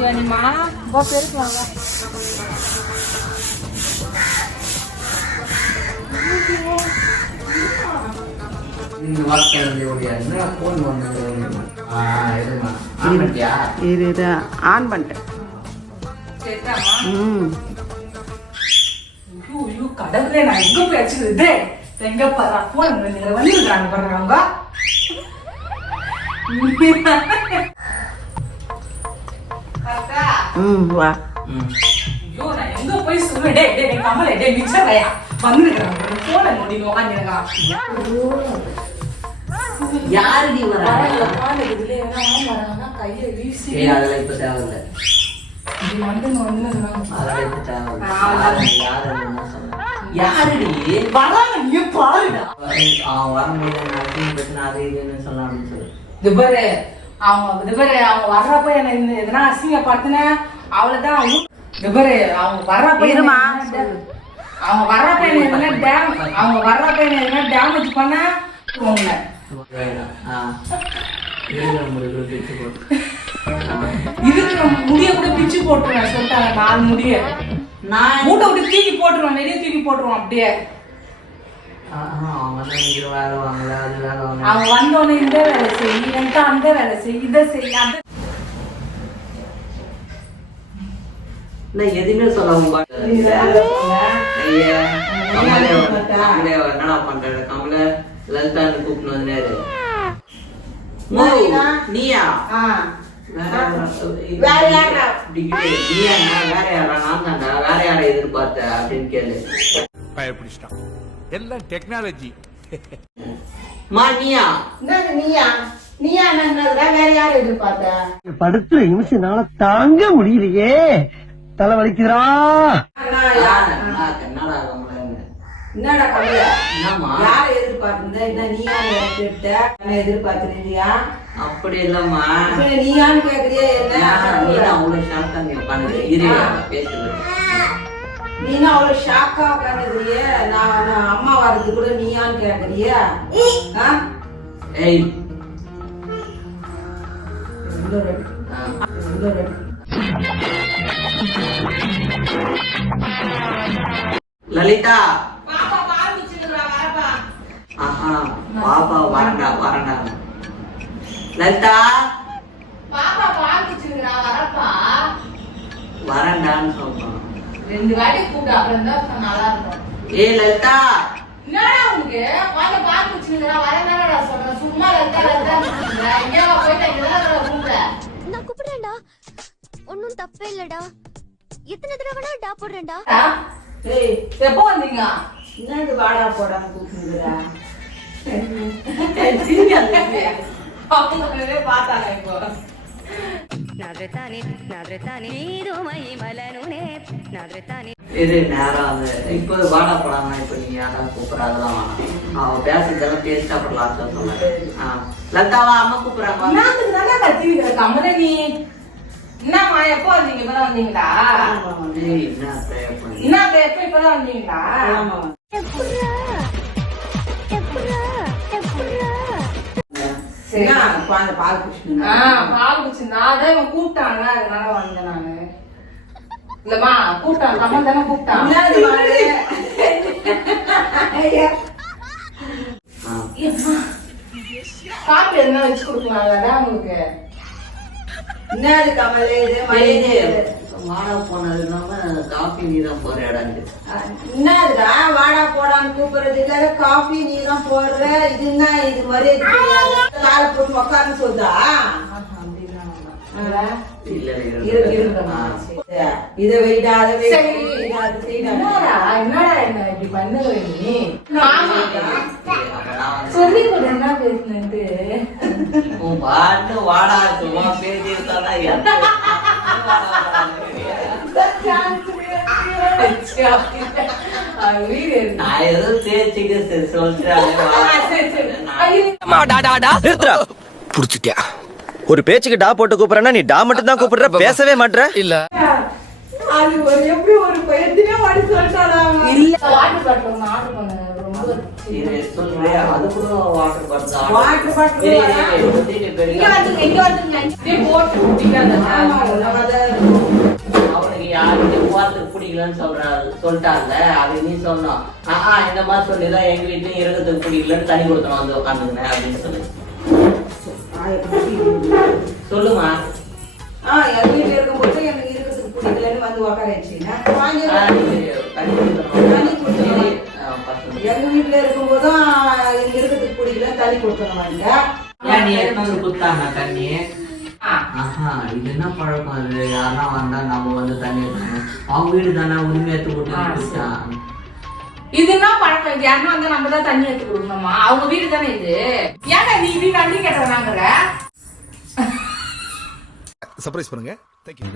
வேணுமா ரொம்ப வாங்க. வந்து இரு. இது ஆன் பண்ணிட்டேன் ம். ஐயோ ஐயோ கடவுளே நான் எங்க போய் வச்சிருது எங்க பாரு போன் நீங்க வந்துருக்காங்க பாருங்க அவங்க. உட்காந்துருக்கான் யாரு நீ வர கையை வீசி அதெல்லாம் இப்ப தேவையில்ல. வராங்க நீ பாருடா. சொல்லு. அவங்க இது பாரு அவங்க வர்றப்ப என்ன எதனா அசிங்கப்படுத்தின அவ்வளவுதான் ஊ- இது பாரு அவங்க வர்றப்ப இருமா. அவங்க வர்றப்ப என்ன எதனா டேம் அவங்க வர்றப்ப என்ன எதனா டேமேஜ் பண்ண உங்களை இருக்கிற இதுக்கு நம்ம முடிய கூட பிச்சு போட்டுருவேன் சொல்லிட்டாங்க நாலு முடிய. நான் மூட்டை விட்டு தூக்கி போட்டுருவான் வெளியே தூக்கி போட்டுருவான் அப்படியே. அவங்க வந்தோடனே இந்த வேலை செய் எனக்கு அந்த வேலை செய் இதை செய் அது எதுவுமே கமலே என்னடா பண்ற கமல லலிதான்னு கூப்பிட்டு வந்தாரு நீயா? வேற யாரா? நீயா வேற யாரா? நான் தான்டா. வேற யாரை எதிர்பார்த்த? அப்படின்னு கேளு. பயப்பிடிச்சிட்டான். எல்லாம் டெக்னாலஜி மா நீயா? நீயா? வேற எதிர்பார்த்த? தாங்க முடியலையே. தலை வலிக்குதுடா. என்னடா என்னம்மா? யாரை எதிர்பார்த்திருந்த? என்ன நீயா கேட்ட எதிர்பார்த்திருந்தியா அப்படி இல்லம்மா நீயான்னு கேக்குறியா என்ன? நீ ஷார்ட்டா நீ பண்ணு இரு பேசுறது நீனா அவ்வளவு ஷாக்கா உட்காந்துக்கிறிய நான் நான் அம்மா வரது கூட நீயான்னு கேக்குறியா? ஆ? ஏய். லலிதா. ஆஹா பாப்பா வரண்டா வரண்டா. லலிதா. பாப்பா பால் வரண்டான்னு சொல்றான் ரெண்டு வாட்டி கூப்பிட்டு அப்புறம் தான் நல்லா இருக்கும். ஏய் லலிதா. என்னடா உனக்கு? வாங்க பால் குடிச்சுக்கிறா வரேன்டா சொல்றேன். சும்மா லலிதா லலிதா எங்கேயா போயிட்டு இங்கதான் கூப்பிடுறேன் நான் கூப்பிடுறேன்டா. ஒன்னும் தப்பே இல்லடா. எத்தனை தடவை டா போடுறேன்டா. ஏய் எப்போ வந்தீங்க? என்னது வாடா போடாம கூப்பிட்டுக்கிறா அவங்களே பார்த்தாங்க இப்போ. నాదృతాని నాదృతాని నీదు మై మలనునే నాదృతాని இரு நேரம் அது இப்போ வாடா போடாம இப்போ நீ யாரா கூப்பிடுற அதெல்லாம் வேணாம் அவன் பேசுறதெல்லாம் பேசிட்டு அப்புறம் லாஸ்ட்ல சொன்னேன் ஆ லலிதாவா அம்மா கூப்பிடுறாங்க என்னத்துக்கு தானே கத்திருக்கிற கமல நீ என்னம்மா எப்போ வந்தீங்க இப்பதான் வந்தீங்களா ஏய் என்ன prayer பண்ணி என்ன இப்ப எப்போ இப்பதான் வந்தீங்களா குழந்தை பால் குடிச்சுக்கணும் ஆ, பால் குடிச்சு நான் இவன் கூப்பிட்டாங்க அதனால வந்தேன் நானு. இல்லம்மா கூப்பிட்டான் கமல் தானே கூப்பிட்டான். காப்பி எதுனா வச்சு கொடுக்கலாம்லடா உங்களுக்கு. என்னது கமலே இது? மரியாதை வாடா போனது இல்லாம காஃபி நீ தான் போற இடம் என்னதுடா வாடா போடான்னு கூப்பிடுறது இல்ல காஃபி நீ தான் போடுற இது என்ன இது தெரியாது காலை போட்டு உக்காருன்னு சொல்லுதா. இதை அதை. என்னடா என்னடா என்ன இப்படி பண்ணுற நீ? சொல்லி கொடு என்ன பாட்டு வாடா சும்மா பேசி ஏதோ பேச்சுக்கு நிறுத்துறா புடிச்சிட்டியா ஒரு பேச்சுக்கு டா போட்டு கூப்பிடுறேன்னா நீ டா மட்டும் தான் கூப்பிடுற பேசவே மாட்ற இல்ல அது ஒரு எப்படி ஒரு பயத்திலே வாடி சொல்லிட்டாடா அவன். இல்ல வாட்டர் பாட்டில் ஆர்டர் பண்ணேன் ரொம்ப இது சொல்லு அது கூட வாட்டர் பாட்டில் இங்க வந்துங்க இங்க இதே போட்டு குடிக்காத யாருக்கு போறதுக்கு பிடிக்கலன்னு சொல்றாரு சொல்லிட்டான்ல அது நீ சொன்னோம் ஆஹா இந்த மாதிரி சொல்லிதான் எங்க வீட்லயும் இருக்கிறதுக்கு பிடிக்கலன்னு தனி கொடுத்தோம் வந்து உட்காந்துக்கினேன் அப்படின்னு சொல்லு? சொல்லுமா? ஆ, எங்க வீட்டுல இருக்கும்போது எனக்கு இருக்கிறதுக்கு பிடிக்கலன்னு வந்து தனி தனி பசங்க. எங்க வீட்டுல இருக்கும்போதும் இங்க இருக்கிறதுக்கு பிடிக்கல தள்ளி கொடுத்தோம் வாங்க தண்ணி? ஆஹா இது என்ன பழக்கம் அது யாருன்னா வந்தா நம்ம வந்து தண்ணி எடுக்கணும். அவங்க வீடு தானே உரிமை எடுத்து ஆ, கொடுத்து குடிச்சான் இது என்ன பழக்கம்? இது யாருன்னா வந்து நம்ம தான் தண்ணி எடுத்து கொடுக்கணுமா? அவங்க வீடு தானே இது? ஏன்டா நீ வீடு அள்ளி கேட்டவனாங்கிற? சர்ப்ரைஸ் பண்ணுங்க. தேங்க்யூ